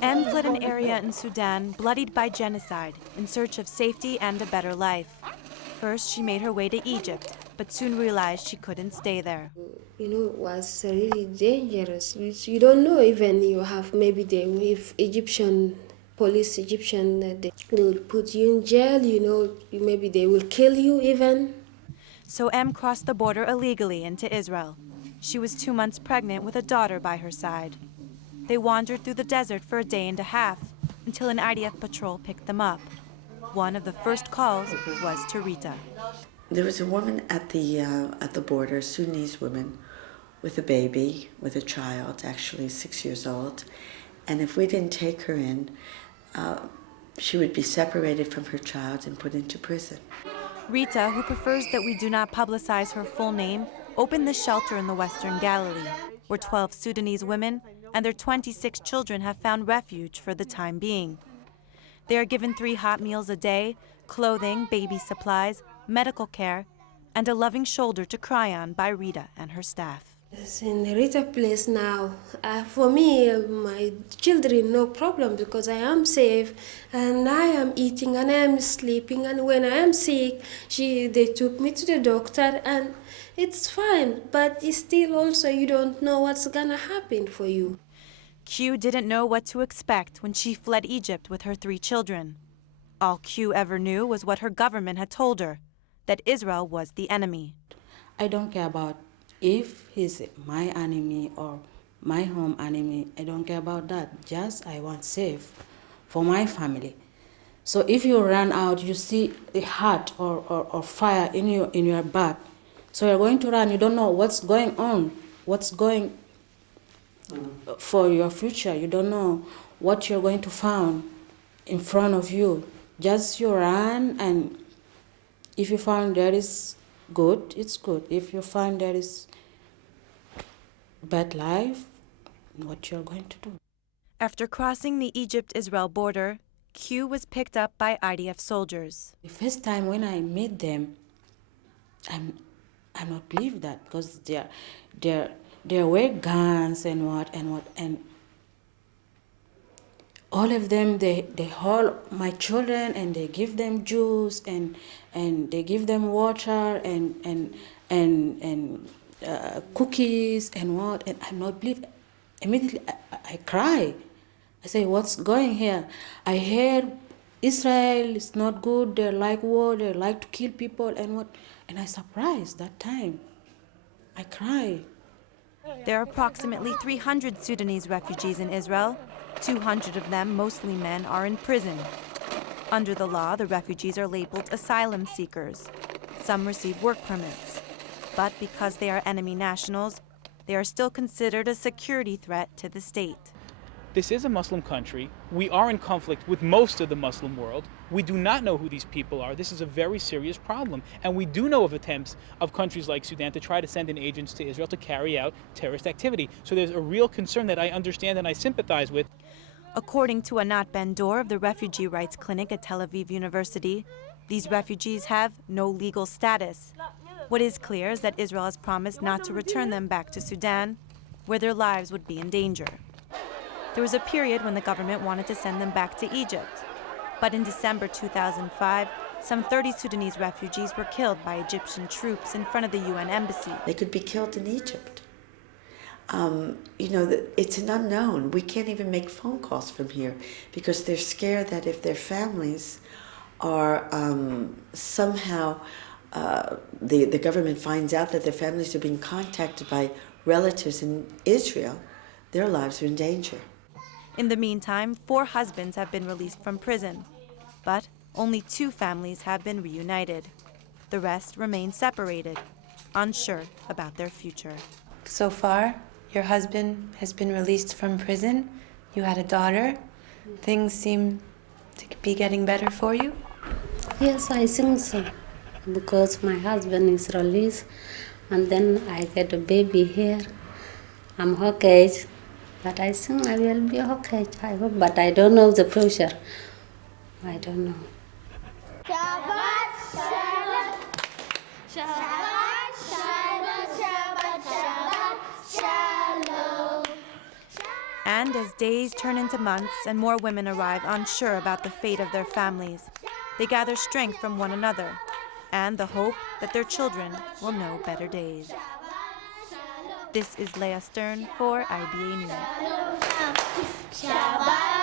M fled an area in Sudan bloodied by genocide in search of safety and a better life. First, she made her way to Egypt, but soon realized she couldn't stay there. It was really dangerous. You don't know even you have maybe if Egyptian police, they will put you in jail, maybe they will kill you even. So M crossed the border illegally into Israel. She was 2 months pregnant with a daughter by her side. They wandered through the desert for a day and a half until an IDF patrol picked them up. One of the first calls was to Rita. There was a woman at the border, a Sudanese woman, with a baby, with a child, actually 6 years old. And if we didn't take her in, she would be separated from her child and put into prison. Rita, who prefers that we do not publicize her full name, opened the shelter in the Western Galilee, where 12 Sudanese women and their 26 children have found refuge for the time being. They are given 3 hot meals a day, clothing, baby supplies, medical care, and a loving shoulder to cry on by Rita and her staff. It's in Rita place now. For me, my children, no problem because I am safe and I am eating and I am sleeping. And when I am sick, they took me to the doctor and it's fine. But still also you don't know what's gonna happen for you. Q didn't know what to expect when she fled Egypt with her 3 children. All Q ever knew was what her government had told her, that Israel was the enemy. I don't care about if he's my enemy or my home enemy. I don't care about that. Just I want safe for my family. So if you run out, you see a heart or fire in your back. So you're going to run. You don't know what's going on, what's going for your future. You don't know what you're going to find in front of you. Just you run, and if you find there is good, it's good. If you find there is bad life, what you're going to do. After crossing the Egypt-Israel border, Q was picked up by IDF soldiers. The first time when I meet them, I'm not believe that because there were guns and all of them they hold my children and they give them juice and they give them water and cookies and I'm not believe. Immediately I cry. I say, what's going here? I heard Israel is not good. They like war. They like to kill people and I surprised that time. I cry. There are approximately 300 Sudanese refugees in Israel. 200 of them, mostly men, are in prison. Under the law, the refugees are labeled asylum seekers. Some receive work permits. But because they are enemy nationals, they are still considered a security threat to the state. This is a Muslim country. We are in conflict with most of the Muslim world. We do not know who these people are. This is a very serious problem. And we do know of attempts of countries like Sudan to try to send in agents to Israel to carry out terrorist activity. So there's a real concern that I understand and I sympathize with. According to Anat Ben-Dor of the Refugee Rights Clinic at Tel Aviv University, these refugees have no legal status. What is clear is that Israel has promised not to return them back to Sudan, where their lives would be in danger. There was a period when the government wanted to send them back to Egypt. But in December 2005, some 30 Sudanese refugees were killed by Egyptian troops in front of the UN embassy. They could be killed in Egypt. It's an unknown. We can't even make phone calls from here because they're scared that if their families are somehow, the government finds out that their families are being contacted by relatives in Israel, their lives are in danger. In the meantime, 4 husbands have been released from prison, but only 2 families have been reunited. The rest remain separated, unsure about their future. So far, your husband has been released from prison. You had a daughter. Things seem to be getting better for you? Yes, I think so. Because my husband is released, and then I get a baby here. I'm okay. But I think I will be okay, I hope. But I don't know the future. I don't know. Shabbat Shalom. Shabbat Shalom. Shabbat Shalom. And And as days turn into months and more women arrive unsure about the fate of their families, they gather strength from one another and the hope that their children will know better days. This is Leah Stern for IBA News. Shabbat